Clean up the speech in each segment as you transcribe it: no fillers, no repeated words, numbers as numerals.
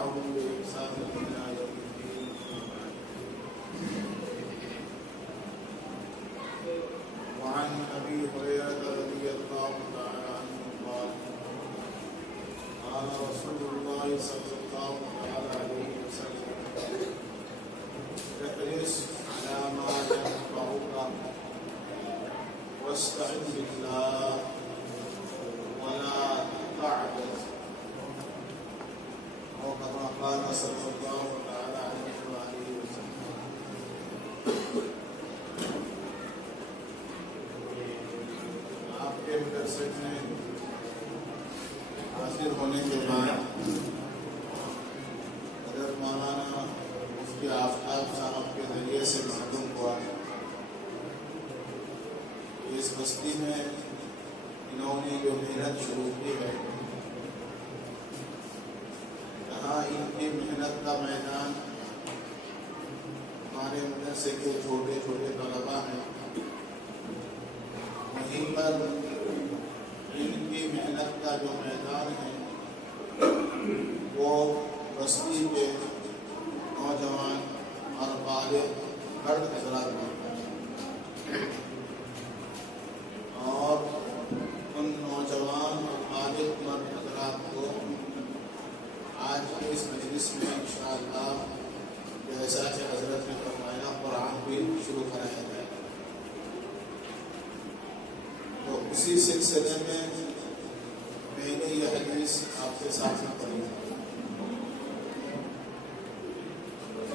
تبعهم بإحسان إلى يوم الدين. وعن أبي هريرة رضي الله تعالى عنه قال قال رسول الله صلى الله عليه وسلم احرص على ما ينفعك واستعن بالله ولا تعجز أو كما قال صلى الله عليه وسلم. آپ کے مدرسے میں حاضر ہونے کے بعد حضرت مولانا مفتی آفتاب صاحب کے ذریعے سے معلوم ہوا کہ اس بستی میں انہوں نے جو محنت شروع کی ہے، جہاں ان کی محنت کا میدان ہمارے مدرسے کے چھوٹے چھوٹے طلبا ہیں، وہیں پر ان کی محنت کا جو میدان ہے وہ بستی کے نوجوان اور بالغ مرد حضرات ہیں، اور ان نوجوان اور بالغ مرد حضرات کو آج کے اس مجلس میں انشاءاللہ جیسا کہ حضرت نے فرمایا قرآن بھی شروع کرایا جائے. تو اسی سلسلے میں میں نے یہ حدیث آپ کے ساتھ پڑھی.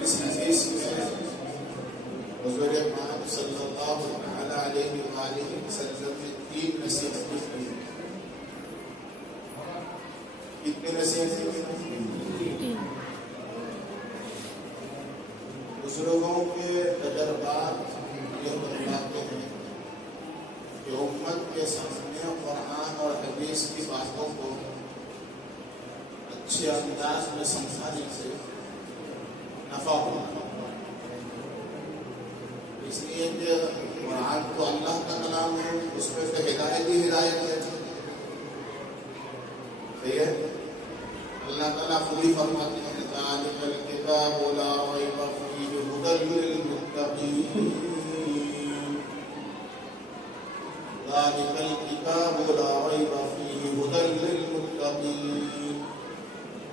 اس حدیث میں حضور پاک صلی اللہ علیہ وآلہ وسلم نے 3 نصیحتیں کی. کتنی نصیحتیں کی؟ بزرگوں کے تجربات یہ بتلاتے ہیں کہ امت کے سامنے قرآن اور حدیث کی باتوں کو اچھے انداز میں سمجھانے سے نفع ہوگا. اس لیے کہ قرآن تو اللہ کا کلام ہے، اس میں تو ہدایت ہی ہدایت ہے. صحیح ہے؟ اللہ تعالیٰ خود ہی فرماتے ہیں ذالک الکتاب لا ریب فیہ ھدی للمتقین. ذالک الکتاب لا ریب فیہ ھدی للمتقین.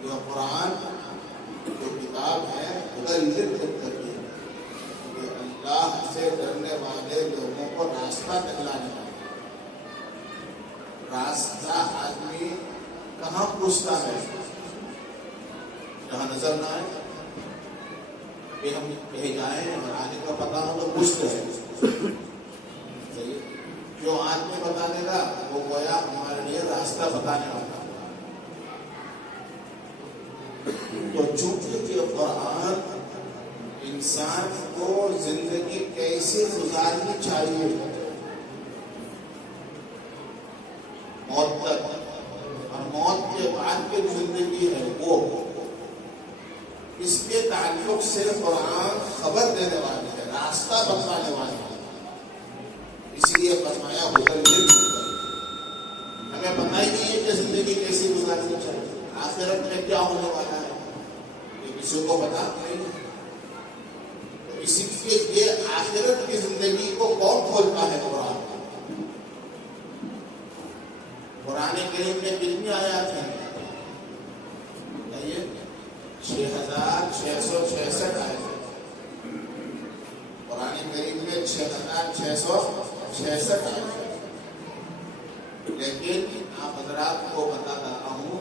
یہ قرآن جو کتاب ہے ھدی للمتقین، یہ اللہ سے ڈرنے والے لوگوں کو راستہ دکھلانے والا. راستہ آدمی کہاں پوچھتا ہے؟ جہاں نظر نہ آئے. کہ ہم کہیں جائیں اور آنے کا پتہ ہو تو پوچھتے ہیں. صحیح. جو آدمی بتا دے گا وہ گویا ہمارے لیے راستہ بتانے والا. تو چونکہ یہ قرآن انسان کو زندگی کیسے گزارنی چاہیے موت تک اور موت کے بعد کی زندگی ہے وہ، اس کے تعلق سے قرآن خبر دینے والے ہے، راستہ بتانے والے ہے. اس لیے فرمایا ہمیں پتہ ہی نہیں ہے کہ زندگی کیسی گزارنی چاہیے، آخرت میں کیا ہونے والا ہے یہ کسی کو پتا نہیں. تو اسی لیے یہ آخرت کی زندگی کو کون کھولتا ہے؟ قرآن. قرآن کریم میں کتنی آیات ہیں؟ 6666 آیات. قرآن کریم میں 6666 آیات. لیکن آپ حضرات کو بتا رہا ہوں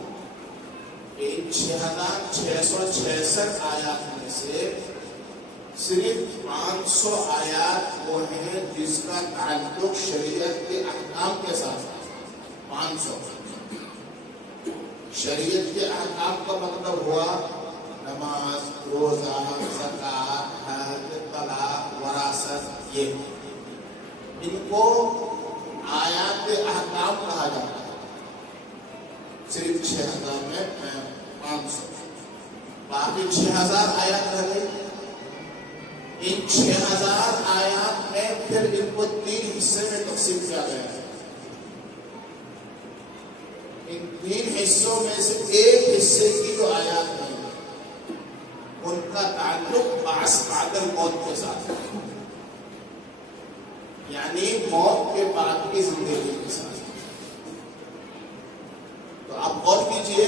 کہ ان 6666 آیات میں سے صرف 500 آیات وہ ہیں جس کا تعلق شریعت کے احکام کے ساتھ. 500 شریعت کے احکام کا مطلب ہوا نماز، روزہ، زکوٰۃ، حج، طلاق، وراثت. یہ ان کو آیات احکام کہا جاتا ہے. صرف 6000 میں 500. باقی 6000 آیات رہ گئی. ان 6000 آیات میں پھر ان کو 3 حصے میں تقسیم کیا گیا ہے. ان 3 حصوں میں سے ایک حصے کی جو آیات ہیں موت کے ساتھ، یعنی موت کے بعد کی زندگی کے ساتھ۔ تو آپ غور کیجئے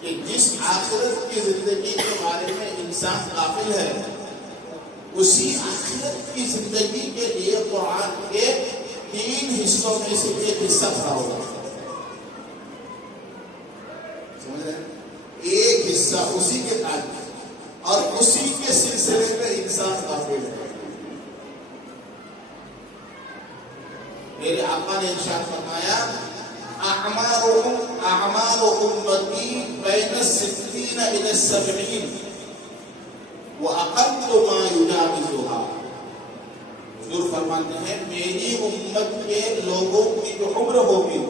کہ جس آخرت کی زندگی کے بارے میں انسان غافل ہے، اسی آخرت کی زندگی کے لیے قرآن کے 3 حصوں میں سے ایک حصہ کھڑا ہوگا۔ سمجھ رہے ہیں؟ ایک حصہ اسی کے تعلق اور اسی کے سلسلے میں انسان غافل ہے۔ میرے آقا نے ارشاد فرمایا اعمار امتی بین 60 الی 70 واقل ما یجاوزها۔ حضور فرماتے ہیں میری امت کے لوگوں کی جو عمر ہوگی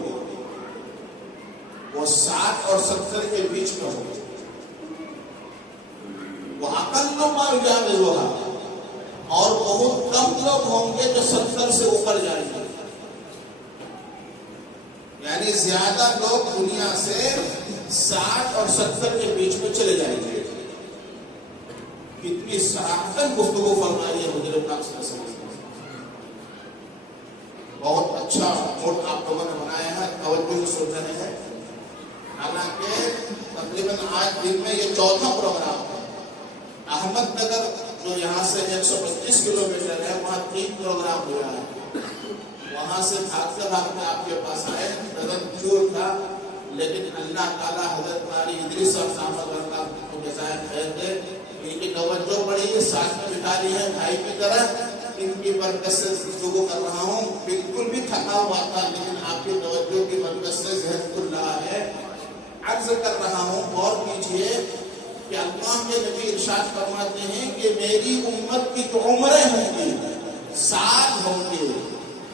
وہ 60 اور 70 کے بیچ میں ہوگی۔ واقل ما یجاوزها، اور بہت کم لوگ ہوں گے جو 70 سے اوپر جائیں گے، یعنی زیادہ لوگ دنیا سے 60 اور 70 کے بیچ میں چلے جائیں گے۔ کتنی صراحتاً گفتگو فرمائی ہے حضور پاک صلی اللہ علیہ وسلم۔ بہت اچھا موڈ آپ لوگوں نے بنایا ہے، توجہ سے سن رہے ہیں۔ حالانکہ تقریباً آج دن میں یہ 4تھا پروگرام ہے۔ احمد نگر جو یہاں سے 125 کلومیٹر ہے، وہاں 3 پروگرام ہوا ہے۔ وہاں سے بھاگتے بھاگتے آپ کے پاس آئے، بدن چور تھا، لیکن اللہ تعالیٰ حضرت قاری ادریس صاحب اللہ کو جزائے خیر دے، ان کی توجہ بڑی ہے، ساتھ میں بٹھا لی ہے بھائی کی طرح۔ ان کی برکت سے گفتگو کر رہا ہوں، بالکل بھی تھکا ہوا تھا، لیکن آپ کی توجہ کی برکت سے ذہن کھل رہا ہے۔ عرض کر رہا ہوں، غور کیجئے کہ اللہ کے نبی ارشاد فرماتے ہیں کہ میری امت کی جو عمریں ہوں گی 60 ہوں گے،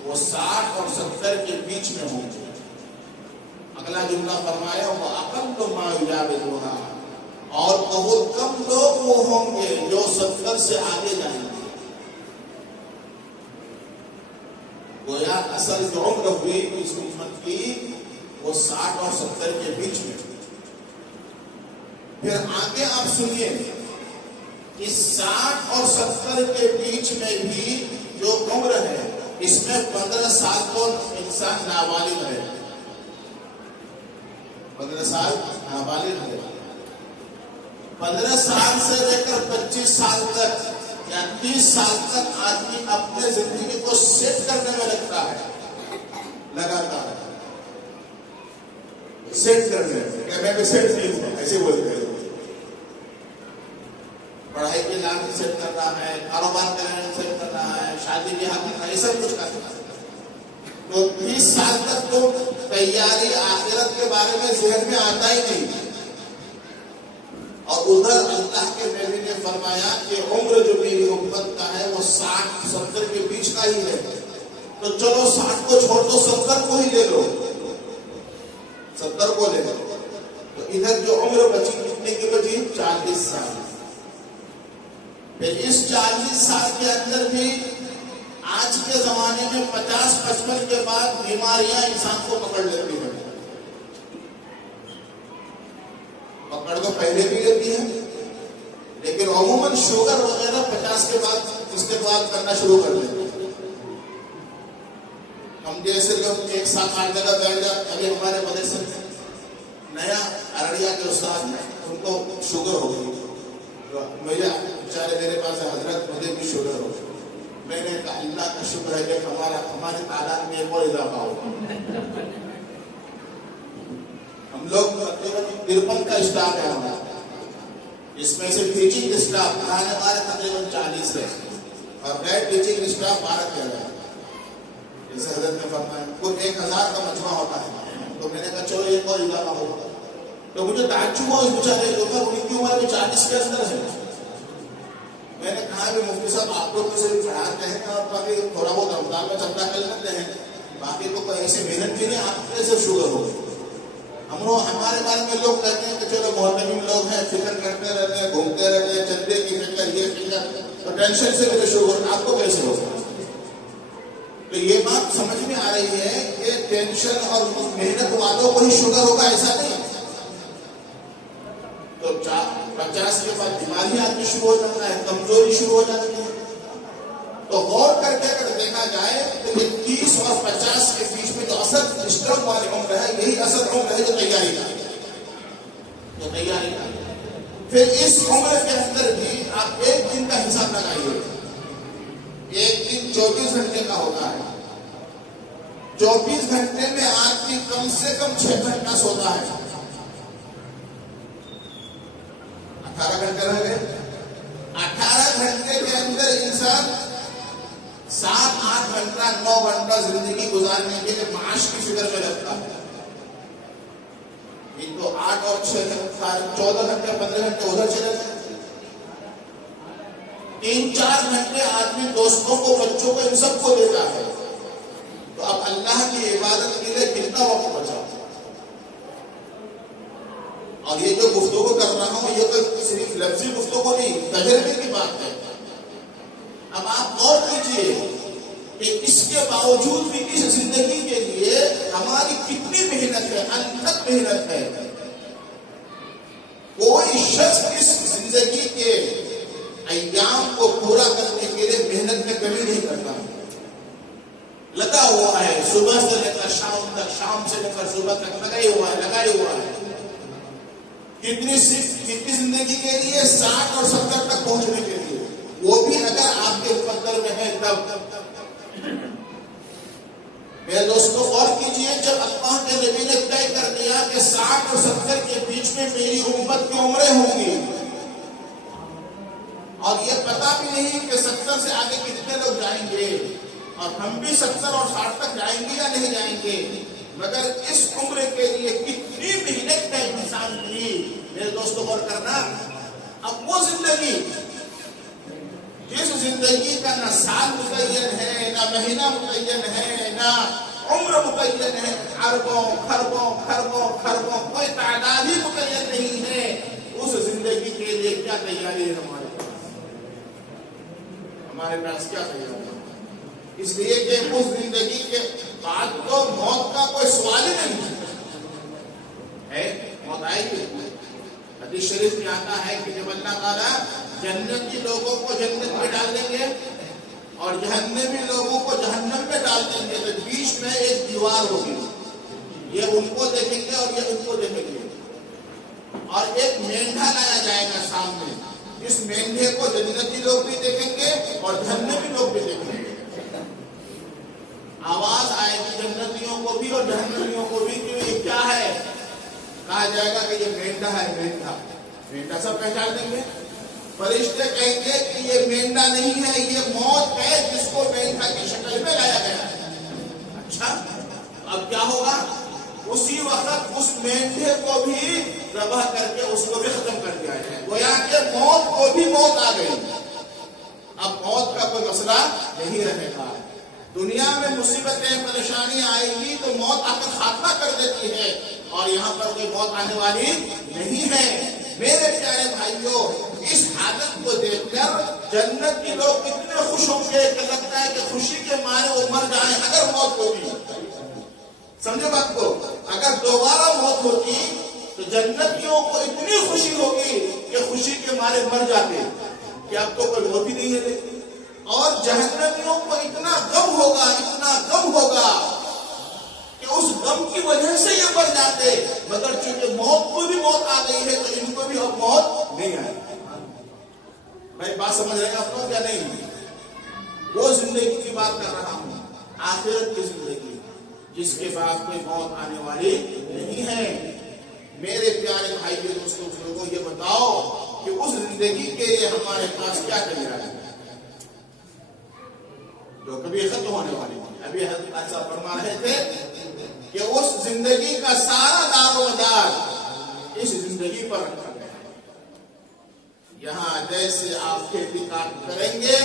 وہ 60 اور 70 کے بیچ میں ہوں گے۔ اگلا جملہ فرمایا وَأَقَلُّ مَا يُجَاوِزُهَا، اور بہت کم لوگ وہ ہوں گے جو 70 سے آگے جائیں گے۔ گویا اصل جو عمر ہوئی اس امت کی وہ 60 اور 70 کے بیچ میں۔ پھر آگے آپ سنیے، اس 60 اور 70 کے بیچ میں بھی جو عمر ہے، اس میں 15 سال تو انسان نابالغ ہے، 15 سال نابالغ ہے۔ 15 سال سے لے کر 25 سال تک یا 30 سال تک آدمی اپنے زندگی کو سیٹ کرنے میں لگتا ہے، لگاتار سیٹ کرنے کہ میں بھی سیٹ نہیں ہوں، ایسے بولتے ہیں۔ پڑھائی کے لائن سیٹ کر رہا ہے، کاروبار کے لائن سیٹ کر رہا ہے، شادی بیاہ کر رہا ہے، یہ سب کچھ کر رہا ہے۔ تو 30 سال تک تو تیاری آخرت کے بارے میں ذہن میں آتا ہی نہیں، اور ادھر اللہ کے نبی نے فرمایا کہ عمر جو میری امت کا ہے وہ 60-70 کے بیچ کا ہی ہے، تو چلو 60 کو چھوڑ دو، 70 کو ہی لے لو، 70 کو لے لو۔ تو ادھر جو عمر بچی کتنے کی بچی؟ 40 سال۔ پھر اس 40 سال کے اندر بھی آج کے زمانے میں 50-55 کے بعد بیماریاں انسان کو پکڑ لیتی ہیں۔ پکڑ تو پہلے بھی لیتی ہے، لیکن عموماً شوگر وغیرہ 50 کے بعد اس کے بعد کرنا شروع کر دیتے ہیں۔ ہم جیسے لوگ ایک ساتھ 8 جگہ بیٹھ جاتے، ابھی ہمارے مدرسے میں نیا ارڑیا کے استاد ہیں، ان کو شوگر ہو گئی، مجھے بیچارے میرے پاس حضرت مجھے بھی شوگر ہو گئی۔ میں نے کہا اللہ کا شکر ہے کہ ہماری تعداد میں ایک اور اضافہ ہو۔ ہم لوگ تقریباً 53 کا اسٹاف ہے ہمارا، اس میں سے ٹیچنگ اسٹاف پڑھانے والے تقریباً 40 ہے، اور غیر ٹیچنگ اسٹاف 12 کہہ رہے ہیں۔ جیسے حضرت نے فرمایا کوئی 1000 کا مجمع ہوتا ہے، تو میں نے کہا چلو ایک اور اضافہ ہوگا۔ تو مجھے تعجب ہوا اس بیچارے لوگ، ان کی عمر بھی 40 کے اندر ہے۔ میں نے کہا کہ مفتی صاحب آپ لوگ سے پڑھاتے ہیں اور باقی تھوڑا بہت رمضان میں چندہ کر لیتے ہیں، باقی تو کوئی ایسی محنت بھی نہیں، آپ کیسے شوگر ہو گئی؟ ہمارے بارے میں لوگ کہتے ہیں کہ چلو محترم لوگ ہیں، فکر کرتے رہتے ہیں، گھومتے رہتے ہیں، چندے کی فکر، یہ فکر، تو ٹینشن سے میرے شوگر، آپ کو کیسے ہوگا؟ تو یہ بات سمجھ میں آ رہی ہے کہ ٹینشن اور محنت والوں کو ہی شوگر ہوگا ایسا نہیں۔ تو 50 کے بعد بیماریاں آتی شروع ہو جاتا ہے، کمزوری شروع ہو جاتی ہے. تو غور کر کے اگر دیکھا جائے تو 30 اور 50 کے بیچ میں جو اصل ڈسٹرب والی عمر ہے، یہی اصل عمر ہے جو تیاری کا. پھر اس عمر کے اندر بھی آپ ایک دن کا حساب لگائیے. ایک دن 24 گھنٹے کا ہوتا ہے. 24 گھنٹے میں آدمی کم سے کم 6 گھنٹہ سوتا ہے. 18 گھنٹے رہ گئے. 18 گھنٹے کے اندر انسان 7-8 گھنٹہ 9 گھنٹہ زندگی گزارنے کے لیے معاش کی فکر میں رکھتا ہے. یہ تو 8 اور 6 14 گھنٹے 15 گھنٹے ادھر چلے جائیں. 3-4 گھنٹے آدمی دوستوں کو، بچوں کو، ان سب کو دیتا ہے. تو اب اللہ کی عبادت کے لیے کتنا وقت بچا؟ اور یہ جو گفتگو کر رہا ہوں یہ تو صرف لفظی گفتگو نہیں، تجربے کی بات ہے. اب آپ غور کیجیے کہ اس کے باوجود بھی اس زندگی کے لیے ہماری کتنی محنت ہے، انتھک محنت ہے. کوئی شخص اس زندگی کے ایام کو پورا کرنے کے لیے محنت میں کمی نہیں کرتا. لگا ہوا ہے صبح سے لے کر شام تک، شام سے لے کر صبح تک لگا ہی ہوا ہے. کتنی زندگی کے لیے 60 اور 70 تک پہنچنے کے لیے، وہ بھی اگر آپ کے مقدر میں ہے تب. میرے دوستوں غور کیجئے، جب اللہ کے نبی نے طے کر دیا کہ 60 اور 70 کے بیچ میں میری امت کی عمریں ہوں گی، اور یہ پتا بھی نہیں کہ 70 سے آگے کتنے لوگ جائیں گے، اور ہم بھی 70 اور 60 تک جائیں گے یا نہیں جائیں گے، مگر اس عمر کے لیے کتنی محنت ہے انسان کی. میرے دوستوں غور کرنا، اب وہ زندگی جس زندگی کا نہ سال متعین ہے، نہ مہینہ متعین ہے، نہ عمر متعین ہے، اربوں خربوں خربوں خربوں کوئی تعداد ہی متعین نہیں ہے، اس زندگی کے لیے کیا تیاری ہے ہمارے پاس کیا تیاری ہے؟ اس لیے کہ اس زندگی کے بعد تو موت کا کوئی سوال ہی نہیں ہے. موت آئے گی. حدیث شریف میں آتا ہے کہ جب اللہ تعالیٰ جنتی لوگوں کو جنت میں ڈال دیں گے اور جہنمی لوگوں کو جہنم میں ڈال دیں گے، تو بیچ میں ایک دیوار ہوگی. یہ ان کو دیکھیں گے اور یہ ان کو دیکھیں گے، اور ایک مینڈھا لایا جائے گا سامنے. اس مینڈھے کو جنتی لوگ بھی دیکھیں گے اور جہنمی لوگ بھی دیکھیں گے. آواز آئے گی جنتیوں کو بھی اور جہنمیوں کو بھی کہ یہ کیا ہے. کہا جائے گا کہ یہ مینڈا ہے. مینڈا سب پہچان دیں گے. فرشتے کہیں گے کہ یہ مینڈا نہیں ہے، یہ موت ہے جس کو مینڈا کی شکل میں لایا گیا ہے. اچھا، اب کیا ہوگا؟ اسی وقت اس مینڈے کو بھی ذبح کر کے اس کو بھی ختم کر دیا جائے. گویا کہ موت کو بھی موت آ گئی. اب موت کا کوئی مسئلہ نہیں رہے گا. دنیا میں مصیبتیں پریشانیاں آئیں گی تو موت آ کر خاتمہ کر دیتی ہے، اور یہاں پر کوئی موت آنے والی نہیں ہے. میرے پیارے بھائیوں، اس حالت کو دیکھ کر جنت کے لوگ اتنے خوش ہوں گے کہ لگتا ہے کہ خوشی کے مارے وہ مر جائیں اگر موت ہوگی. سمجھے بات کو؟ اگر دوبارہ موت ہوتی تو جنتیوں کو اتنی خوشی ہوگی کہ خوشی کے مارے مر جاتے کہ اب تو کوئی موت ہی نہیں ہے. اور جہنمیوں کو اتنا غم ہوگا کہ اس غم کی وجہ سے یہ مر جاتے، مگر چونکہ موت کو بھی موت آ گئی ہے تو ان کو بھی اب موت نہیں آئے. بھائی بات سمجھ رہے ہیں آپ لوگ یا نہیں؟ وہ زندگی کی بات کر رہا ہوں، آخرت کی زندگی جس کے بعد کوئی موت آنے والی نہیں ہے. میرے پیارے بھائی دوستوں کو یہ بتاؤ کہ اس زندگی کے لیے ہمارے پاس کیا تیاری ہے جو کبھی ختم ہونے والی ہے. ابھی حضرت ایسا فرما رہے تھے کہ اس زندگی کا سارا دار و مدار اس زندگی پر رکھا گیا ہے. یہاں جیسے آپ کھیتی کاٹ کریں گے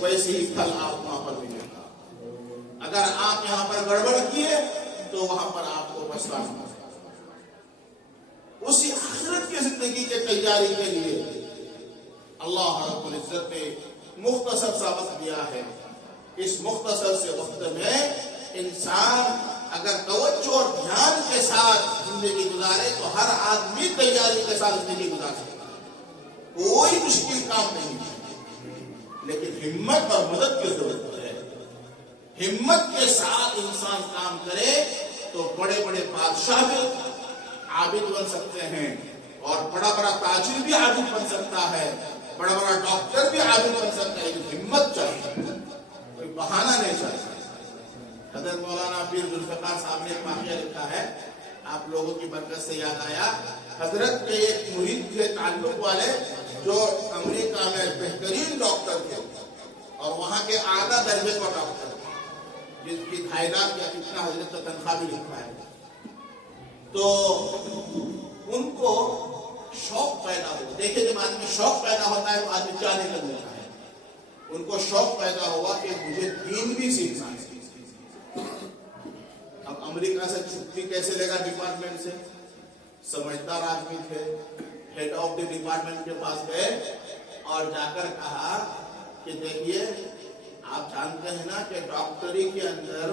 ویسے ہی پھل آپ وہاں پر ملے گا. اگر آپ یہاں پر گڑبڑ کیے تو وہاں پر آپ کو پچھتانا ہوگا. اسی آخرت کی زندگی کے تیاری کے لیے اللہ رب العزت نے مختصر سا وقت دیا ہے. اس مختصر سے وقت میں انسان اگر توجہ اور دھیان کے ساتھ زندگی گزارے تو ہر آدمی تیاری کے ساتھ زندگی گزار سکتا ہے، کوئی مشکل کام نہیں ہے، لیکن ہمت اور مدد کی ضرورت ہے۔ ہمت کے ساتھ انسان کام کرے تو بڑے بڑے بادشاہ بھی عابد بن سکتے ہیں، اور بڑا بڑا تاجر بھی عابد بن سکتا ہے، بڑا بڑا ڈاکٹر بھی عابد بن سکتا ہے، لیکن ہمت چاہیے، کوئی بہانہ نہیں چاہیے۔ حضرت مولانا پیر ذوالفقار صاحب نے ایک واقعہ لکھا ہے، آپ لوگوں کی برکت سے یاد آیا۔ حضرت کے ایک مرید تھے تعلق والے جو امریکہ میں بہترین ڈاکٹر تھے اور وہاں کے اعلیٰ درجے کا ڈاکٹر تھے، جس کی تعداد کا اتنا حضرت کا تنخواہ بھی لکھا ہے۔ تو ان کو شوق پیدا ہوا، دیکھیں جب آدمی شوق پیدا ہوتا ہے تو آدمی کیا نکل لیتا ہے، ان کو شوق پیدا ہوا کہ مجھے دین بھی سیکھنا ہے۔ اب امریکہ سے چھٹی کیسے لے گا ڈپارٹمنٹ سے؟ سمجھدار آدمی تھے، ہیڈ آف دی ڈپارٹمنٹ کے پاس گئے اور جا کر کہا کہ دیکھیے آپ جانتے ہیں نا کہ ڈاکٹری کے اندر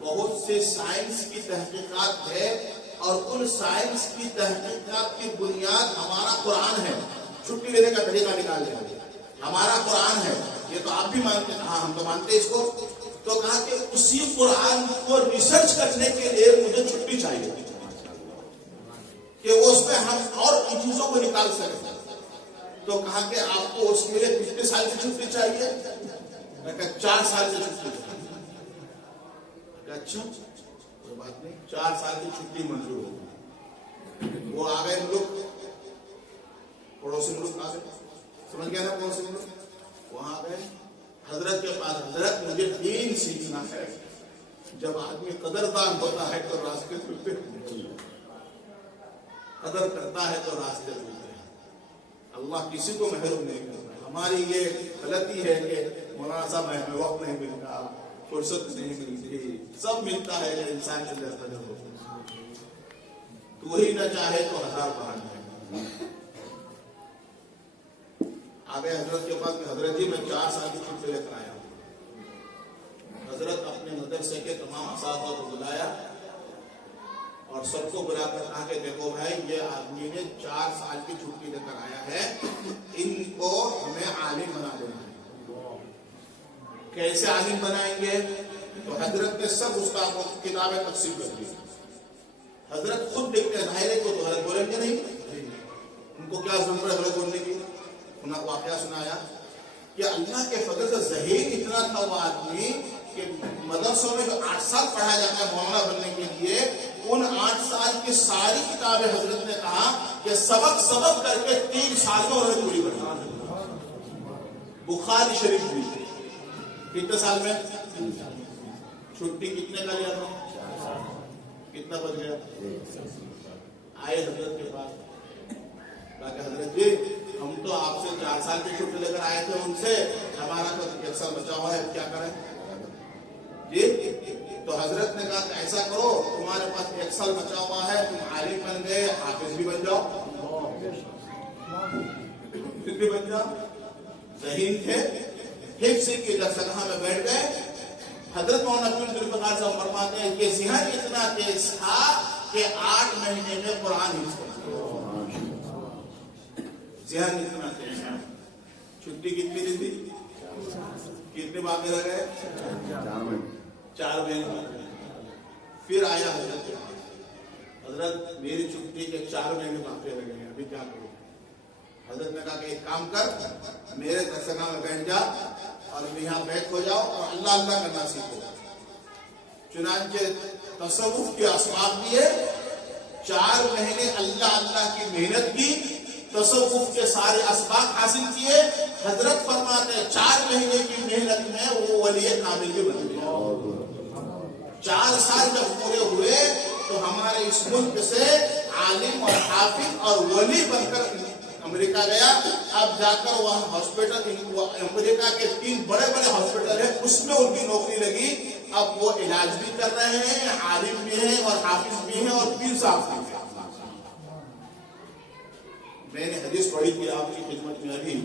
بہت سے سائنس کی تحقیقات ہے، اور ان سائنس کی تحقیقات کی بنیاد ہمارا قرآن ہے۔ چھٹی لینے کا طریقہ نکال لیا، ہمارا قرآن ہے، یہ تو آپ بھی مانتے ہیں؟ ہاں ہم تو مانتے اس کو۔ تو کہا کہ اسی قرآن کو ریسرچ کرنے کے لیے مجھے چھٹی چاہیے کہ اس میں ہم اور چیزوں کو نکال سکیں۔ تو کہا کہ آپ کو اس کے لیے کتنے سال کی چھٹی چاہیے؟ میں کہا 4 سال کی چھٹی چاہیے۔ اچھا کوئی بات نہیں، 4 سال کی چھٹی منظور ہوگی۔ وہ آ گئے ملک، پڑوسی ملک آ گئے، سمجھ گیا نا پڑوسی ملک، وہاں آ گئے حضرت کے پاس، حضرت مجھے دین سیکھنا ہے۔ جب آدمی قدردان ہوتا ہے تو راستے کھلتے ہیں، قدر کرتا ہے تو راستے کھلتے ہیں۔ اللہ کسی کو محروم نہیں کرتا۔ ہماری یہ غلطی ہے کہ مولانا صاحب ہمیں وقت نہیں ملتا، فرصت نہیں ملتی، سب ملتا ہے کہ انسان کے اندر قدر ہو۔ تو وہی نہ چاہے تو 1000 بہانے ہیں۔ آگے حضرت کے پاس، حضرت جی میں 4 سال کی چھٹی لے کر آیا ہوں۔ حضرت اپنے مدرسے کے تمام اساتذہ کو بلایا اور سب کو بلا کر کہا کہ دیکھو بھائی، یہ آدمی نے 4 سال کی چھٹی لے کر آیا ہے، ان کو ہمیں عالم بنا دینا ہے۔ کیسے عالم بنائیں گے؟ تو حضرت نے سب استادوں کو کتابیں تقسیم کر دی۔ حضرت خود دیکھتے ہیں، ظاہر ہے کو تو غلط بولیں گے نہیں، ان کو کیا ضرورت ہے غلط بولنے کی۔ واقعہ سنایا کہ اللہ کے فضل سے ذہین اتنا تھا وہ آدمی کہ مدرسوں میں جو 8 سال پڑھایا جاتا ہے مولانا بننے کے لیے، ان 8 سال کی ساری کتابیں حضرت نے کہا کہ سبق کر کے 3 سال میں انہوں نے پوری کر دی۔ بخاری شریف بھی کتنے سال میں؟ چھٹی کتنے کا لیا تھا؟ کتنا بچ گیا؟ آئے حضرت کے پاس، کہا کہ حضرت جی ہم تو آپ سے 4 سال کی چھٹی لے کر آئے تھے، ان سے ہمارا تو 1 سال بچا ہوا ہے، کیا کریں جی؟ تو حضرت نے کہا کہ ایسا کرو، تمہارے پاس 1 سال بچا ہوا ہے، تم عالم بن گئے، حافظ بھی بن جاؤ، بھی بن جاؤ۔ ذہین تھے، حفظ کی درسگاہ میں بیٹھ گئے۔ حضرت مولانا پیر ذوالفقار صاحب فرماتے ہیں کہ ذہن اتنا تیز تھا کہ 8 مہینے میں قرآن حفظ کر دیا۔ ذہن اتنا تیز تھا۔ چھٹی کتنی دی تھی؟ کتنے باقی رہ گئے؟ 4 مہینے۔ پھر آیا حضرت کے پاس، حضرت میری چھٹی کے 4 مہینے باقی رہ گئے، ابھی کیا کروں؟ حضرت نے کہا کہ ایک کام کر، میرے درسگاہ میں بیٹھ جا اور یہاں بیٹھ ہو جاؤ اور اللہ اللہ کرنا سیکھو۔ چنانچہ تصوف کے اسباب دیے، 4 مہینے اللہ اللہ کی محنت کی، تصوف کے سارے اسباب حاصل کیے۔ حضرت فرماتے ہیں 4 مہینے کی محنت میں وہ ولی کامل بھی بن گیا۔ 4 سال جب پورے ہوئے تو ہمارے اس ملک سے عالم اور حافظ اور ولی بن کر امریکہ گیا۔ اب جا کر وہاں ہاسپٹل، امریکہ کے 3 بڑے بڑے ہاسپٹل ہیں، اس میں ان کی نوکری لگی۔ اب وہ علاج بھی کر رہے ہیں، عالم بھی ہیں اور حافظ بھی ہیں اور پیر صاحب بھی ہیں۔ میں نے حدیث پڑھی تھی آپ کی خدمت میں ابھی،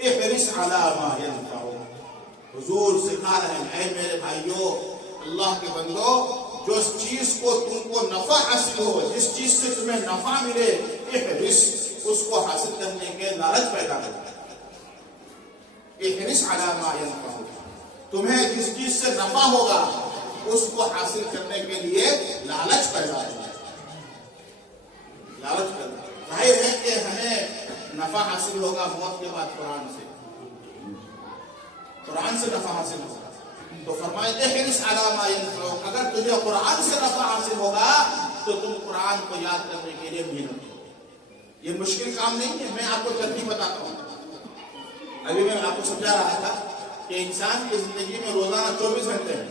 احرص علی ما ینفعک، حضور سکھا رہے ہیں، اے میرے بھائیوں، اللہ کے بندو، جو اس چیز کو تم کو نفع حاصل ہو، جس چیز سے تمہیں نفع ملے، احرص، اس کو حاصل کرنے کے لالچ پیدا کرتا ہے۔ احرص علی ما ینفع، تمہیں جس چیز سے نفع ہوگا اس کو حاصل کرنے کے لیے لالچ پیدا ہوگا، لالچ پیدا۔ ظاہر ہے کہ ہمیں نفع حاصل ہوگا موت کے بعد قرآن سے، قرآن سے نفع حاصل ہوگا۔ تو فرمائے احرص علی ما ینفع، اگر تجھے قرآن سے نفع حاصل ہوگا تو تم قرآن کو یاد کرنے کے لیے محنت کرو۔ یہ مشکل کام نہیں ہے، میں آپ کو ترتیب بتاتا ہوں۔ ابھی میں آپ کو سمجھا رہا تھا کہ انسان کی زندگی میں روزانہ 24 گھنٹے ہیں،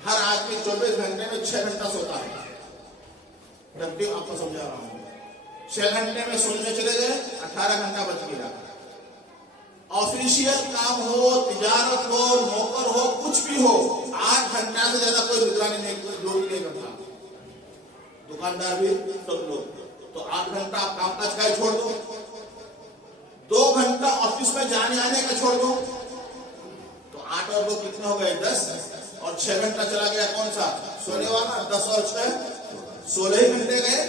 ہر آدمی 24 گھنٹے میں 6 گھنٹہ سوتا ہے۔ ترتیب آپ کو سمجھا رہا ہوں، 6 گھنٹے میں سونے چلے گئے، 18 گھنٹہ بچ گیا۔ آفیشیل کام ہو، تجارت ہو، نوکر ہو، کچھ بھی ہو، 8 گھنٹہ سے زیادہ کوئی نگرانی نہیں، کوئی ڈیوٹی نہیں کرتا، دکاندار بھی سب لوگ۔ تو 8 گھنٹہ آپ کام کاج کا چھوڑ دو، 2 گھنٹہ آفس میں جانے آنے کا چھوڑ دو، تو 8 اور 2 کتنے ہو گئے؟ 10، اور 6 گھنٹہ چلا گیا کون سا؟ سونے والا۔ 10 اور 6 16 ہی گھنٹے گئے۔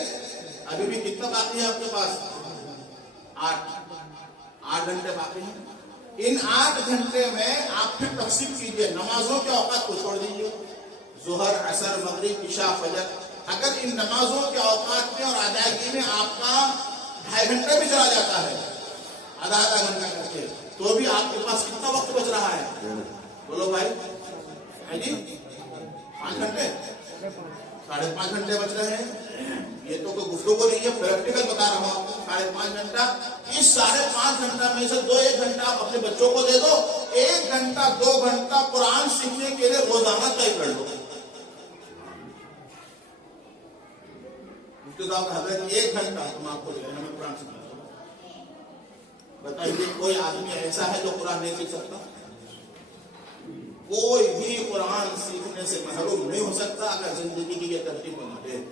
ابھی بھی کتنا باقی ہے آپ کے پاس؟ 8 گھنٹے باقی ہیں۔ ان 8 گھنٹے میں آپ پھر تقسیم کیجئے، نمازوں کے اوقات کو چھوڑ دیجئے، ظہر، عصر، مغرب، عشاء، فجر۔ اگر ان نمازوں کے اوقات میں اور ادائیگی میں آپ کا 2.5 گھنٹہ بھی چلا جاتا ہے، آدھا گھنٹہ کر کے، تو بھی آپ کے پاس کتنا وقت بچ رہا ہے؟ بولو بھائی، ہے جی 5 گھنٹے، 5.5 گھنٹے بچ رہے ہیں۔ یہ تو کوئی گفتگو نہیں ہے، پریکٹیکل بتا رہا ہوں آپ کو۔ 5.5 گھنٹہ، اس 5.5 گھنٹہ میں سے 1 گھنٹہ آپ اپنے بچوں کو دے دو، 1 گھنٹہ 2 گھنٹہ قرآن سیکھنے کے لیے روزانہ طے کر لو۔ مفتی صاحب حضرت 1 گھنٹہ تم آپ کو دینا، میں قرآن سیکھنا چاہتا ہوں۔ بتائیے کوئی آدمی ایسا ہے جو قرآن نہیں سیکھ سکتا؟ کوئی بھی قرآن سیکھنے سے محروم نہیں ہو سکتا اگر زندگی کی یہ ترتیب بنا دے۔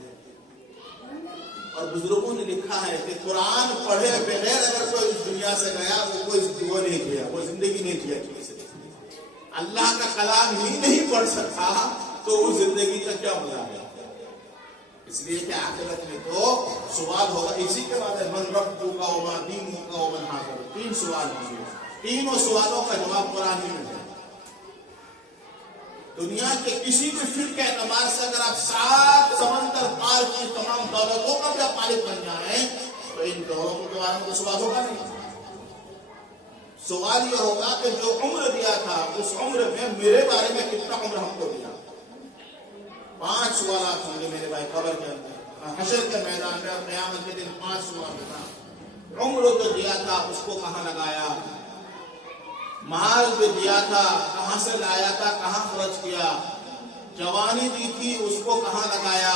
اور بزرگوں نے لکھا ہے کہ قرآن پڑھے بغیر اگر کوئی اس دنیا سے گیا وہ کوئی وہ نہیں کیا، وہ زندگی نہیں جیا کسی سے۔ اللہ کا کلام ہی نہیں پڑھ سکتا تو وہ زندگی کا کیا مزہ ہے؟ اس لیے کہ آخرت میں تو سوال ہوگا، اسی کے بعد من ربک وما دینک ومن حاضر، 3 سوال ہوں گے، تینوں سوالوں کا جواب قرآن ہی میں ہے۔ دنیا کے کسی بھی فکر کے اعتبار سے اگر آپ 7 سمندر پار کی تمام دولتوں کا بھی آپ مالک بن جائیں تو ان دونوں کے بارے میں تو سوال ہوگا نہیں۔ سوال یہ ہوگا کہ جو عمر دیا تھا اس عمر میں میرے بارے میں کتنا عمر ہم کو دیا۔ 5 سوالات ہوں گے میرے بھائی قبر کے اندر، حشر کے میدان میں اور قیامت کے دن 5 سوال ہوگا۔ عمر جو دیا تھا اس کو کہاں لگایا، مال جو دیا تھا کہاں سے لایا تھا، کہاں خرچ کیا، جوانی دی تھی اس کو کہاں لگایا،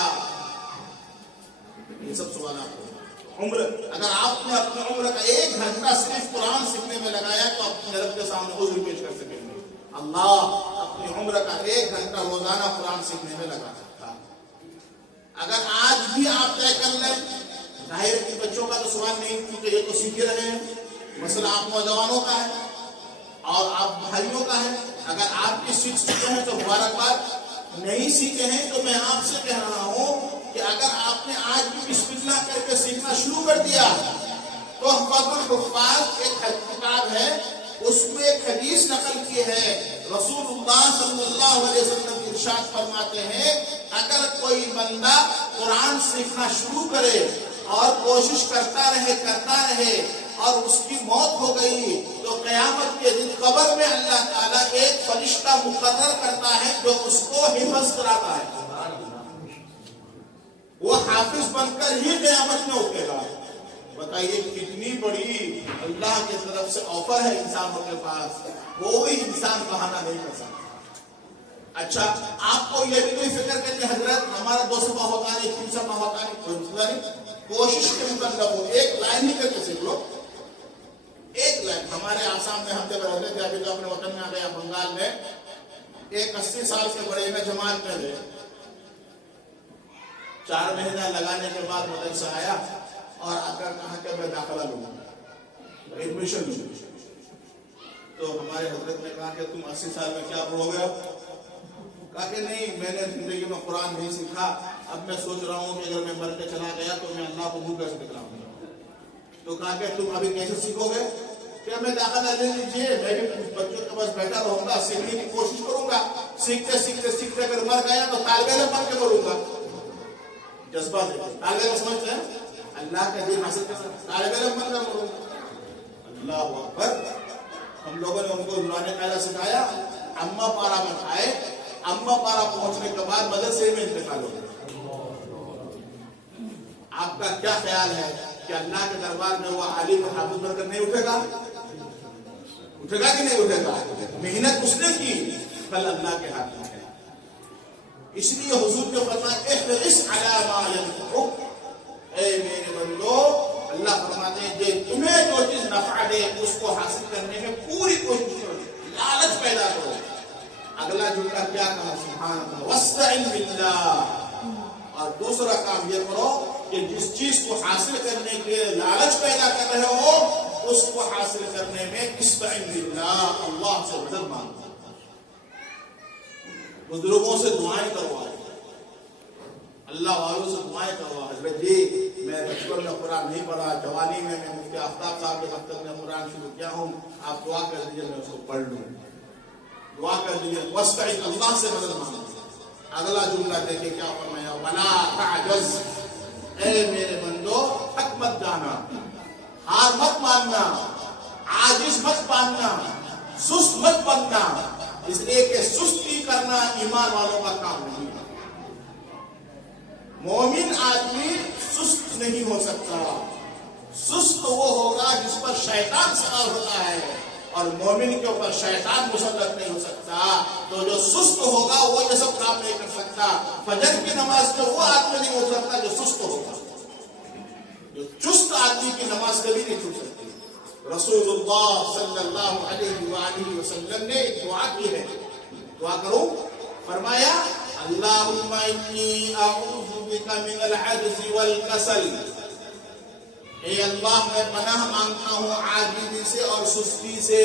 یہ سب سوالات ہوگا۔ عمر، اگر آپ نے اپنے عمر کا 1 گھنٹہ صرف قرآن سیکھنے میں لگایا تو اپنے رب کے سامنے عذر پیش کر سکیں گے، اللہ اپنی عمر کا 1 گھنٹہ روزانہ قرآن سیکھنے میں لگا سکتا۔ اگر آج بھی آپ طے کر لیں، ظاہر کہ بچوں کا تو سوال نہیں کیونکہ یہ تو سیکھ رہے ہیں، مسئلہ آپ نوجوانوں کا ہے اور آپ بھائیوں کا ہے۔ اگر آپ کی سیکھ چکے ہیں تو مبارکباد، نہیں سیکھے ہیں تو میں آپ سے کہہ رہا ہوں کہ اگر آپ نے آج بھی بسم اللہ کر کے سیکھنا شروع کر دیا تو تحفۃ الحفاظ ایک کتاب ہے، اس میں ایک حدیث نقل کی ہے، رسول اللہ صلی اللہ علیہ وسلم ارشاد فرماتے ہیں اگر کوئی بندہ قرآن سیکھنا شروع کرے اور کوشش کرتا رہے اور اس کی موت ہو گئی تو قیامت کے دن قبر میں اللہ تعالیٰ ایک فرشتہ مقرر کرتا ہے جو اس کو حفظ کراتا ہے، وہ حافظ بن کر ہی قیامت میں اٹھے گا۔ بتائیے کتنی بڑی اللہ کی طرف سے آفر ہے انسانوں کے پاس، کوئی انسان بہانہ نہیں کر سکتا۔ اچھا آپ کو یہ بھی کوئی فکر کرتے حضرت ہمارا 2 صفحہ ہوتا نہیں، 3 صفحہ ہوتا نہیں، کوئی مسئلہ نہیں، کوشش کے مطلب ہو، 1 لائن ہی کر کے سیکھ لو، 1 لائن۔ ہمارے آسام میں ہم جب رہتے تھے، ابھی تو اپنے وطن میں آ گیا بنگال میں، ایک 80 سال کے بڑے میں جماعت میں گئے، 4 مہینہ لگانے کے بعد مدرسہ آیا اور آ کر کہا کہ میں داخلہ لوں گا، ایڈمیشن لوں۔ تو ہمارے حضرت نے کہا کہ تم 80 سال میں کیا پڑھو گے؟ کہا کہ نہیں میں نے زندگی میں قرآن نہیں سیکھا، اب میں سوچ رہا ہوں کہ اگر میں مر کے چلا گیا تو میں اللہ کو منہ کیسے دکھلاؤں گا. تو کہا کہ تم ابھی کیسے سیکھو گے؟ کہ میں داخلہ لے لیجیے، میں بھی بچوں کے پاس بیٹھا رہوں گا، سیکھنے کی کوشش کروں گا، سیکھتے سیکھتے سیکھتے اگر مر گیا تو طالب علم بن کے مروں گا. جذبہ دیکھو، طالب علم سمجھتے ہیں اللہ کا دین حاصل کرنا، طالب علم بن کر مروں گا. اللہ اکبر. ہم لوگوں نے ان کو نورانی قاعدہ سکھایا، اما پارا میں آئے، اما پارا پہنچنے کے بعد مدرسے میں انتقال ہو گیا. آپ کا کیا خیال ہے کہ اللہ کے دربار میں وہ عالم اور حافظ بن کر نہیں اٹھے گا؟ اٹھے گا کہ نہیں اٹھے گا؟ محنت اس نے کی، پھل اللہ کے ہاتھ میں ہے. اس لیے حضور نے فرمایا احرص علی ما ينفعک، اے میرے بندو، اللہ فرماتے ہیں کہ تمہیں جو چیز نفع دے اس کو حاصل کرنے میں پوری کوشش کرو، لالچ پیدا کرو. اگلا جملہ کیا کہا؟ سبحان اللہ، واستعن باللہ. اور دوسرا کام یہ کرو کہ جس چیز کو حاصل کرنے کے لیے لالچ پیدا کر رہے ہو اس کو حاصل کرنے میں استعن باللہ، اللہ سے مدد مانگو. بزرگوں سے دعائیں کروائے، اللہ والوں سے دعائیں کروا. حضرت جی میں بچپن میں قرآن نہیں پڑھا، جوانی میں مفتی آفتاب صاحب کے مکتب میں قرآن شروع کیا ہوں، آپ دعا کر دیجیے میں اس کو پڑھ لوں. دعا کر دیجیے، واستعن، اللہ سے مدد مانگو. اگلا جملہ دیکھیں کیا فرمایا، ولا تعجز، اے میرے بندو تھک مت جانا، ہار مت ماننا، عاجز مت بننا، سست مت بننا. اس لیے کہ سستی کرنا ایمان والوں کا کام نہیں ہے. مومن آدمی سست نہیں ہو سکتا. سست وہ ہوگا جس پر شیطان سوار ہوتا ہے، اور مومن کے اوپر شیطان مسلط نہیں ہو سکتا. تو جو سست ہوگا وہ یہ سب کام نہیں کر سکتا. فجر کی نماز میں وہ آدمی نہیں ہو سکتا جو سست ہوگا. جو چست آدمی کی نماز کبھی نہیں چھوٹ سکتی. رسول اللہ صلی اللہ علیہ وآلہ وسلم نے ایک دعا کی ہے، دعا کرو. فرمایا اللہم انی اعوذ بک من العجز والکسل، اے اللہ میں پناہ مانگتا ہوں عاجزی سے اور سستی سے.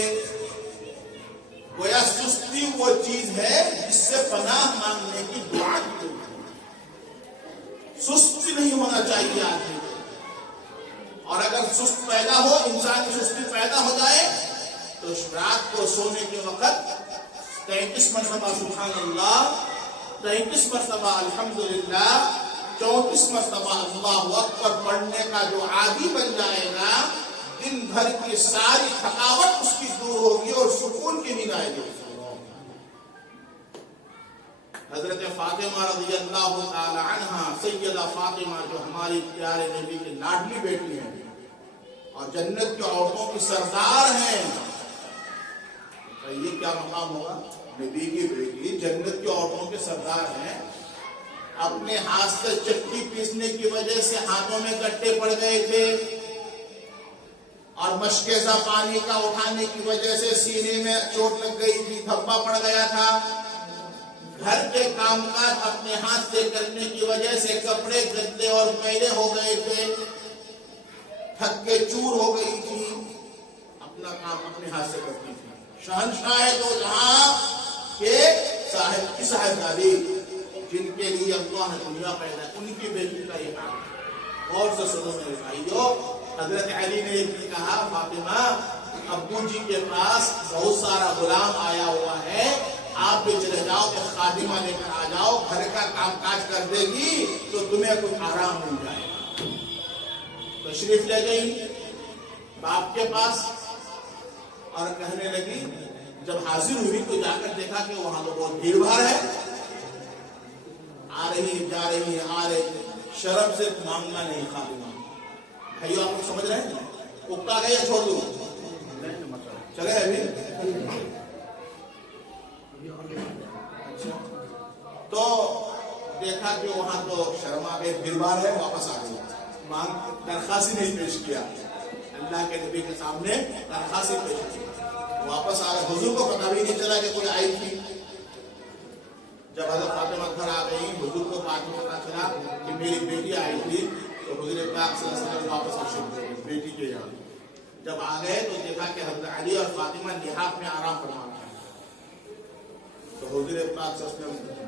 گویا سستی وہ چیز ہے جس سے پناہ مانگنے کی دعا کی. سستی نہیں ہونا چاہیے آدمی کو. اور اگر سست پیدا ہو، انسان کی سستی پیدا ہو جائے تو رات کو سونے کے وقت 33 مرتبہ سبحان اللہ، 33 مرتبہ الحمدللہ، 34 مرتبہ اللہ اکبر پڑھنے کا جو عادی بن جائے گا، دن بھر کی ساری تھکاوٹ اس کی دور ہوگی اور سکون کی نیند آئے گی. حضرت فاطمہ رضی اللہ تعالی عنہا، سیدہ فاطمہ جو ہماری پیارے نبی کی لاڈلی بیٹی ہیں اور جنت کی عورتوں کی سردار ہیں. یہ کیا مقام ہوگا؟ نبی کی بیٹی جنت کی عورتوں کے سردار ہیں. اپنے ہاتھ سے چکی پیسنے کی وجہ سے ہاتھوں میں گٹے پڑ گئے تھے، اور مشکیزہ پانی کا اٹھانے کی وجہ سے سینے میں چوٹ لگ گئی تھی، دھبا پڑ گیا تھا. گھر کے کام کاج اپنے ہاتھ سے کرنے کی وجہ سے کپڑے گندے اور میلے ہو گئے تھے، تھک کے چور ہو گئی تھی. اپنا کام اپنے ہاتھ سے کرتی تھی. شہنشاہ دو جہاں کے صاحب کی صاحبزادی، جن کے لیے اللہ نے دنیا پیدا ہے، ان کی بیٹی کا یہ کام ہے. غور سے سنو میرے بھائیو. حضرت علی نے ایک دن کہا، فاطمہ ابو جی کے پاس بہت سارا غلام آیا ہوا ہے، آپ بھی چلے جاؤ، ایک خادمہ لے کر آ جاؤ، گھر کا کام کاج کر دے گی تو تمہیں کچھ آرام مل جائے گا. تشریف لے گئی باپ کے پاس اور کہنے لگی، جب حاضر ہوئی تو جا کر دیکھا کہ وہاں تو بہت بھیڑ بھاڑ ہے، آ رہی جا رہی آ رہی. شرم سے مانگنا نہیں خادمہ. بھائیو آپ سمجھ رہے ہیں؟ اکتا گئے چھوڑ دوں چلے ابھی. تو دیکھا کہ وہاں تو شرم آ گئی، بھیڑ بھاڑ ہے، واپس آ گئی. درخواست نہیں پیش کیا اللہ کے نبی کے سامنے، درخواست پیش کی. واپس آ گئے. حضور کو پتہ بھی نہیں چلا کہ کوئی آئی تھی. جب حضرت فاطمہ گھر آ گئی، حضور کو بعد میں پتا چلا کہ میری بیٹی آئی تھی. تو حضور پاک صلی اللہ علیہ وسلم واپس تشریف لے گئے بیٹی کے یہاں. جب آ گئے تو دیکھا کہ حضرت علی اور فاطمہ لحاف میں آرام فرما رہے ہیں. تو حضور پاک صلی اللہ علیہ وسلم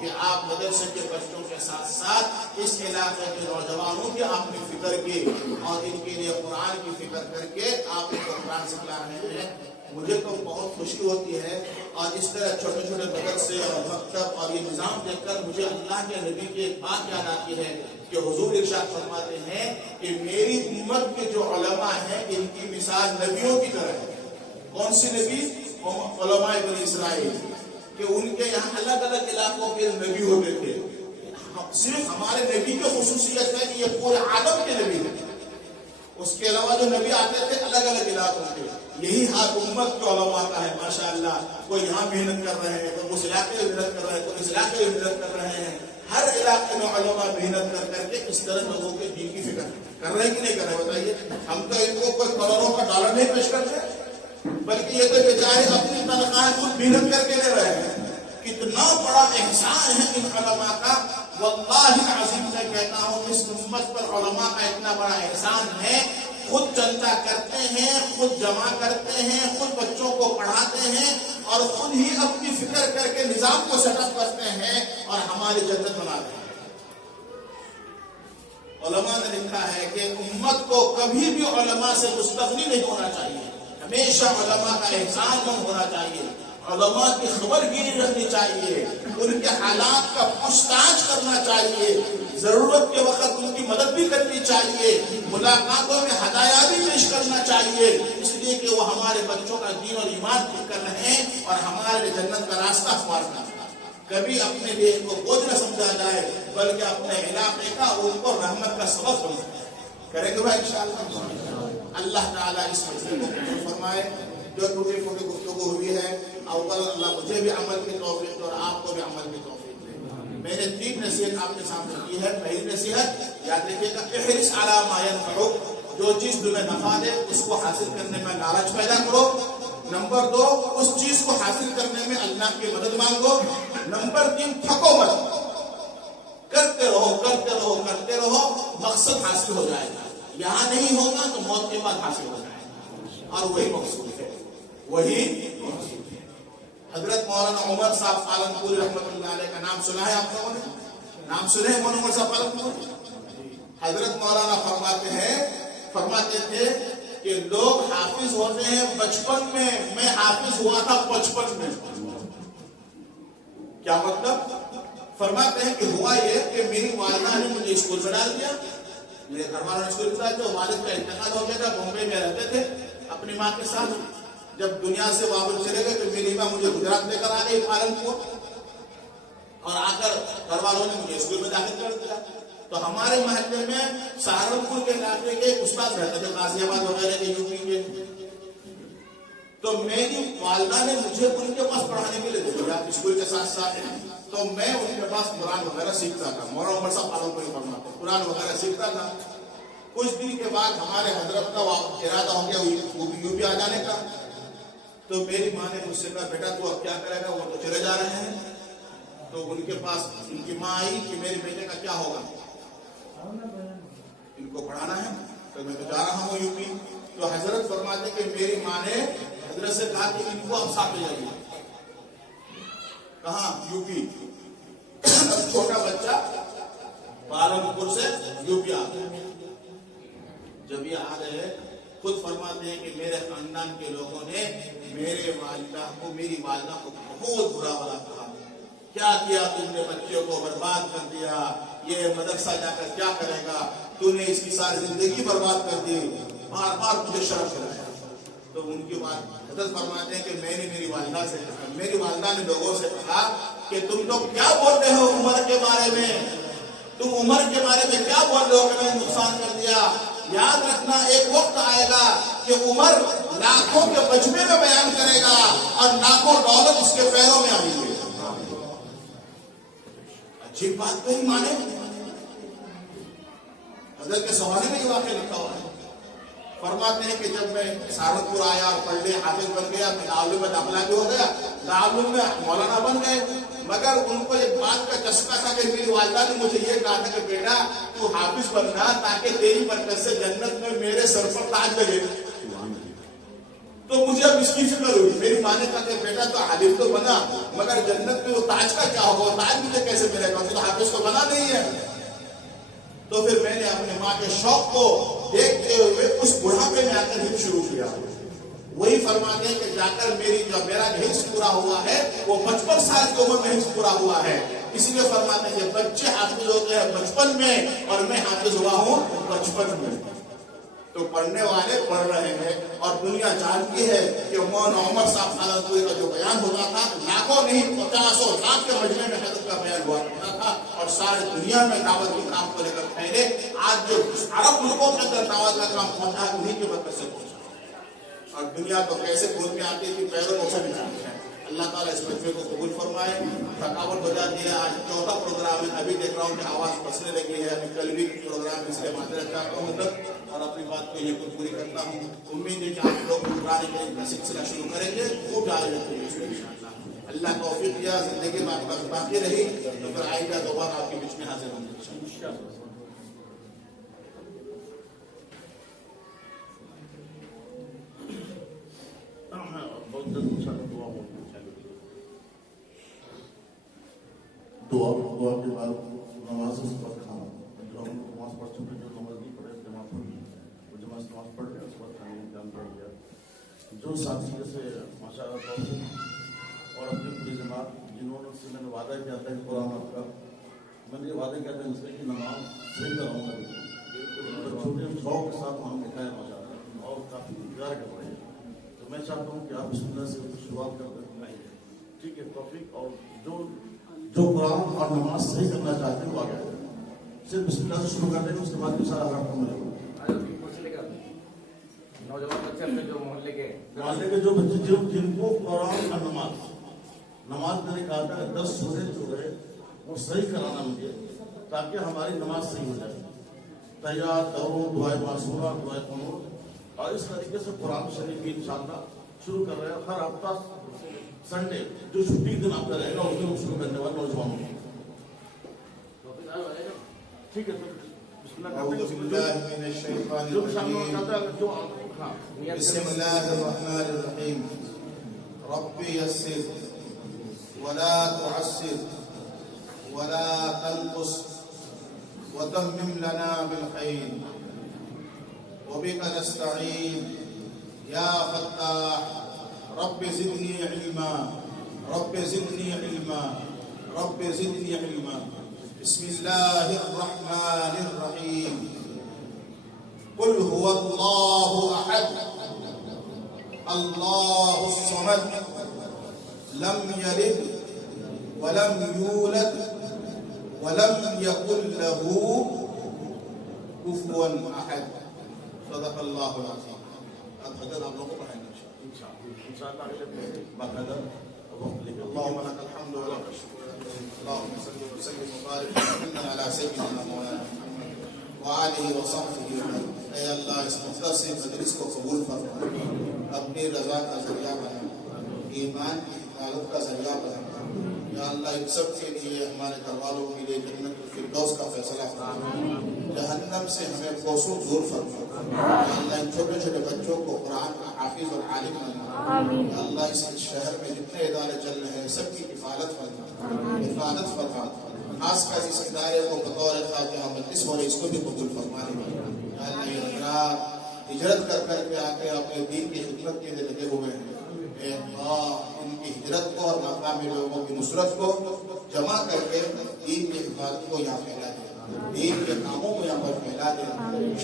کہ آپ مدرسے کے بچوں کے ساتھ ساتھ اس علاقے کے نوجوانوں کی آپ نے فکر کی اور ان کے لیے قرآن کی فکر کر کے آپ ان کو قرآن سکھلا رہے ہیں. مجھے تو بہت خوشی ہوتی ہے اور اس طرح چھوٹے چھوٹے مدرسے اور مکتب اور یہ نظام دیکھ کر مجھے اللہ کے نبی کی ایک بات یاد آتی ہے کہ حضور ارشاد فرماتے ہیں کہ میری امت کے جو علماء ہیں ان کی مثال نبیوں کی طرح ہے. کون سی نبی؟ علماء بنی اسرائیل، کہ ان کے یہاں الگ الگ علاقوں کے نبی ہوتے تھے. صرف ہمارے نبی کی خصوصیت ہے کہ یہ پورے عالم کے نبی ہیں. اس کے علاوہ جو نبی آتے تھے الگ الگ علاقوں کے. یہی حال امت کے علماء کا ہے ماشاءاللہ. کوئی یہاں محنت کر رہے ہیں، کوئی اس علاقے میں محنت کر رہے ہیں، کوئی اس علاقے میں محنت کر رہے ہیں. ہر علاقے میں علماء محنت کر کے اس طرح لوگوں کے دین کی فکر کر رہے ہیں کہ نہیں کر رہے بتائیے. ہم تو ان کو کوئی کروڑوں کا ڈالر نہیں پیش کرتے، بلکہ یہ تو بیچارے اپنی تنخواہ خود محنت کر کے لے رہے ہیں. کتنا بڑا احسان ہے ان علماء کا. واللہ العظیم میں کہتا ہوں اس امت پر علماء کا اتنا بڑا احسان ہے. خود چندہ کرتے ہیں، خود جمع کرتے ہیں، خود بچوں کو پڑھاتے ہیں اور خود ہی اپنی فکر کر کے نظام کو سیٹ اپ کرتے ہیں اور ہماری جنت بناتے ہیں. علماء نے لکھا ہے کہ امت کو کبھی بھی علماء سے مستغنی نہیں ہونا چاہیے. ہمیشہ علماء کا احسان مند ہونا چاہیے، علماء کی خبر گیری رکھنی چاہیے، ان کے حالات کا پوچھ تاچھ کرنا چاہیے، ضرورت کے وقت ان کی مدد بھی کرنی چاہیے، ملاقاتوں میں ہدایات بھی پیش کرنا چاہیے، اس لیے کہ وہ ہمارے بچوں کا دین اور ایمان ٹھیک کر رہے ہیں اور ہمارے لیے جنت کا راستہ ہموار کرنا. کبھی اپنے لیے ان کو بوجھ نہ سمجھا جائے بلکہ اپنے علاقے کا ان کو رحمت کا سبب سمجھا کریں گے بھائی انشاءاللہ. اللہ تعالیٰ اس مسئلے کو قبول فرمائے. جو ٹوٹی پھوٹی گفتگو ہوئی ہے اول اللہ مجھے بھی عمل کی توفیق دے اور آپ کو بھی عمل کی توفیق دے. میں نے 3 نصیحت آپ کے سامنے کی ہے. پہلی نصیحت یاد رکھیے گا، احرص علی ما ينفعک، جو چیز تمہیں نفع دے اس کو حاصل کرنے میں لالچ پیدا کرو. نمبر 2، اس چیز کو حاصل کرنے میں اللہ کی مدد مانگو. نمبر 3، تھکو مت، کرتے رہو کرتے رہو کرتے رہو، مقصد حاصل ہو جائے گا. یہاں نہیں ہوگا تو موت کے بعد حاصل ہو جائے گا اور وہی مقصود ہے، وہی مقصود ہے. حضرت مولانا عمر صاحب پالنپوری رحمۃ اللہ علیہ کا نام سنا ہے آپ لوگوں نے؟ نام سنے ہیں مولانا عمر صاحب پالنپوری؟ حضرت مولانا فرماتے تھے کہ لوگ حافظ ہوتے ہیں بچپن میں، میں حافظ ہوا تھا 55 میں. کیا مطلب؟ فرماتے ہیں کہ ہوا یہ کہ میری والدہ نے مجھے اسکول میں ڈال دیا، میرے گھر والوں نے اسکول میں ڈال دیا. والد کا انتقال ہو گیا تھا، بمبئی میں رہتے تھے اپنی ماں کے ساتھ. جب دنیا سے واپس چلے گئے تو میری ماں مجھے گجرات لے کر آ گئی پالنپور، اور آ کر گھر والوں نے مجھے اسکول میں داخل کر دیا. تو ہمارے محلے میں سہارنپور کے علاقے کے استاد رہتے تھے، غازی آباد وغیرہ کے یو پی کے. تو میری والدہ نے مجھے ان کے پاس پڑھانے کے لیے دے دیا اسکول کے ساتھ ساتھ. تو میں ان کے پاس قرآن وغیرہ سیکھتا تھا. مولانا عمر صاحب پالنپوری فرماتے قرآن وغیرہ سیکھتا تھا. کچھ دن کے بعد ہمارے حضرت کا ارادہ ہو گیا یو پی آ جانے کا. تو میری ماں نے مجھ سے کہا بیٹا تو اب کیا کرے گا، وہ تو چلے جا رہے ہیں. تو ان کے پاس ان کی ماں آئی کہ میرے بیٹے کا کیا ہوگا، ان کو پڑھانا ہے. تو میں تو جا رہا ہوں یو پی. تو حضرت فرماتے کہ میری ماں نے حضرت سے کہا کہ ان کو اب ساتھ لے جائیے. کہاں؟ U P. چھوٹا بچہ پالنپور سے یو پی آ گیا. جب یہ آ گئے خود فرماتے ہیں کہ میرے خاندان کے لوگوں نے میری والدہ کو بہت برا بھلا کہا. کیا کیا تم نے، بچے کو برباد کر دیا، یہ مدرسہ جا کر کیا کرے گا، تو نے اس کی ساری زندگی برباد کر دی، بار بار مجھے شرم کرایا. تو ان کی بات حضرت فرماتے ہیں کہ میں نے میری والدہ سے کہا، میری والدہ نے لوگوں سے کہا کہ تم لوگ کیا بول رہے ہو عمر کے بارے میں، تم عمر کے بارے میں کیا بول رہے ہو کہ میں نے نقصان کر دیا. یاد رکھنا ایک وقت آئے گا کہ عمر لاکھوں کے مجمع میں بیان کرے گا اور لاکھوں ڈالر اس کے پیروں میں آئیں گے. عجیب بات نہیں مانے. حضرت کے سوالے میں یہ واقعہ لکھا ہوا ہے. فرماتے ہیں کہ جب میں سہارنپور آیا اور پڑھنے حافظ بن گیا، میں دارالعلوم میں داخلہ بھی ہو گیا، دارالعلوم میں مولانا بن گئے. مگر ان کو ایک بات کا چسکا تھا کہ میری والدہ نے مجھے یہ کہا تھا کہ بیٹا تو حافظ بننا تاکہ تیری برکت سے جنت میں میرے سر پر تاج لگے. تو مجھے اب اس کی فکر ہوئی. میری ماں نے کہا کہ بیٹا تو عالم تو بنا مگر جنت میں وہ تاج کا کیا ہوگا, وہ تاج مجھے کیسے ملے گا, تو حافظ تو بنا نہیں ہے. تو پھر میں نے اپنے ماں کے شوق کو دیکھتے ہوئے اس بڑھاپے میں آ کر حفظ شروع کیا. وہی فرماتے ہیں کہ جا کر میرا حفظ پورا ہوا ہے وہ 55 سال کی عمر میں حفظ پورا ہوا ہے. اس لیے فرماتے ہیں کہ بچے حافظ ہوتے ہیں بچپن میں اور میں حافظ ہوا ہوں بچپن میں. تو پڑھنے والے پڑھ رہے ہیں اور دنیا جانتی ہے کہ مولانا عمر صاحب حضرت کا جو بیان ہوتا تھا لاکھوں نہیں 50 لاکھ کے مجمع میں حضرت کا بیان ہوا کرتا تھا اور ساری دنیا میں دعوت کے کام کو لے کر پھیلے. آج جو عرب ملکوں کے اندر دعوت کا کام پہنچا ہے انہیں کی برکت سے پہنچا. اور دنیا تو کیسے گھوم میں آتی تھی پیروں سے بھی جانتے ہیں. اللہ تعالیٰ اس مجمع کو قبول فرمائے. تھکاوٹ ہو جاتی ہے. آج چوتھا پروگرام ہے. ابھی دیکھ رہا ہوں کہ آواز پھنسنے لگی ہے. ابھی کل بھی پروگرام اس لیے معذرت چاہتا ہوں تک اور اپنی بات کو یہ خود پوری کرتا ہوں. امید ہے کہ آپ لوگ قرآن کریم کا سلسلہ شروع کریں گے خوب جاری رکھیں گے انشاءاللہ. اللہ توفیق دیا زندگی میں آپ کا باقی رہی تو پھر آئندہ دوبارہ آپ کے بیچ میں حاضر ہوں گے انشاءاللہ. دعا کے بعد نماز اس وقت کھانا جو ہم نماز پڑھ چکے جو نماز نہیں پڑھے جماعت پڑھ لی وہ جماعت نماز پڑھ لیا اس وقت کھانے انتظام کر دیا. جو ساتھی جیسے ماشاء اللہ اور اپنی پوری جماعت جنہوں نے سے میں نے وعدہ کیا تھا کہ قرآن آپ کا میں نے یہ وعدہ کیا تھا ان سے کہ نماز صحیح کراؤں گا بالکل چھوٹے شوق کے ساتھ ہم نے کھایا ماشاء اللہ اور کافی انتظار کر رہے ہیں. تو میں چاہتا ہوں کہ آپ بسم اللہ سے شروعات کر دیں. ٹھیک ہے توفیق. اور جو قرآن اور نماز صحیح کرنا چاہتے ہیں وہ آگے صرف بسم اللہ سے شروع کر دیں گے. اس کے بعد سارا آپ کو ملے گا. نوجوان بچے اپنے جو محلے کے جو بچے جن کو قرآن اور نماز میں نے کہا تھا 10 سورے جو ہے وہ صحیح کرانا مجھے تاکہ ہماری نماز صحیح ہو جائے. تحیات درود دعائے معصورہ دعائے قنوت اور اس طریقے سے قرآن شریف کی انشاءاللہ شروع کر رہے ہیں. ہر ہفتہ سنڈے جو چھٹی دن آتا رہے گا اس دن شروع کرنے والے نوجوانوں کو. ٹھیک ہے اعوذ باللہ من الشیطان الرجیم. بسم اللہ الرحمن الرحیم. رب یسر ولا تعسر ولا تنقص وتمم لنا بالخير وبك نستعين يا فتاح. رب زدني علما رب زدني علما رب زدني علما. بسم الله الرحمن الرحيم. قل هو الله احد الله الصمد لم يلد ولم يولد ولم يكن له كفوا احد. صدق الله العظيم. اب حضرت آپ لوگوں کو پڑھائیں گے اللهم لك الحمد ولك الشكر. اللهم صل وسلم وبارك على سيدنا مولانا محمد وآلہ وصحبہ وسلم. اے اللہ اس مختصر مجلس کو قبول فرما, اپنی رضا کا ذریعہ بنا, ایمان کی حفاظت کا ذریعہ بنا. یا اللہ ان سب کے لیے ہمارے گھر والوں کے لیے جنت الفردوس کا فیصلہ فرما, جہنم سے ہمیں کوسوں دور فرما. یا اللہ ان چھوٹے چھوٹے بچوں کو قرآن کا حافظ اور عالم بنا. یا اللہ اس شہر میں جتنے ادارے چل رہے ہیں سب کی حفاظت فرما, حفاظت فرما. خاص کر اس ادارے کو بطور خواجہ مجلس اور اس کو بھی قبول فرما. یا اللہ یہ حضرات ہجرت کر کر کے آ کے اپنے دین کی خدمت کے لیے لگے ہوئے ہیں. اے اللہ ان کی ہجرت کو اور مقامی لوگوں کی نصرت کو جمع کر کے دین کی حفاظت کو یہاں پھیلا دے, دین کے کاموں کو یہاں پر پھیلا دے.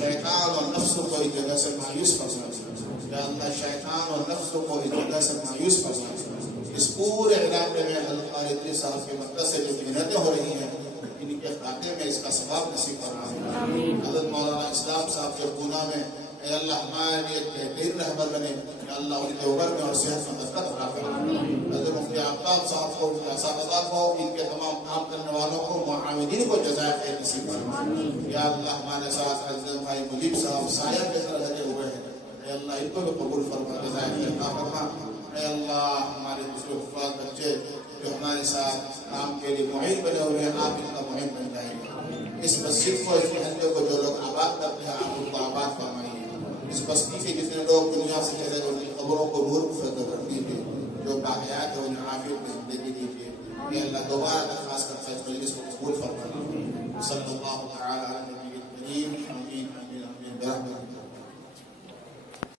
شیطان اور نفس کو اس جگہ سے مایوس فرما. یا اللہ شیطان اور نفس کو اس جگہ سے مایوس فرما. اس پورے علاقے میں حضرت قاری صاحب کے مدد سے جو محنتیں ہو رہی ہیں ان کے خاتے میں اس کا ثواب نصیب فرما. حضرت مولانا اسلام صاحب کے پونا میں اے اللہ ہمارے لیے بہترین رہبر بنے. یا اللہ ان کے عمر میں اور صحت میں برکت عطا فرما. حضرت مفتی آفتاب صاحب کو, اساتذہ کو, ان کے تمام کام کرنے والوں کو, معاونین کو جزائے خیر نصیب فرما. یا اللہ ہمارے ساتھ حضرت بھائی مجیب صاحب سایہ کے طرح لگے ہوئے ہیں. اے اللہ ان کو بھی قبول فرما, جزائے خیر عطا فرما. اے اللہ ہمارے دوسرے حفاظ بچے جو ہمارے ساتھ کام کے لیے معین بنے ہوئے ہیں آپ ان کا معین بن جائیں گے. اس مسجد کو, اس محلے کو جو لوگ آباد کرتے ہیں آپ ان کو آباد فرمائیے. اس بستی کے جتنے لوگ دنیا سے چلے گئے ان کی قبروں کو نور دیجیے، جو باقیات ہے انہیں عافیت میں زندگی دیجیے. کہ اللہ دوبارہ درخواست کرتا ہے اس مجلس کو قبول فرمائے. صلی اللہ تعالی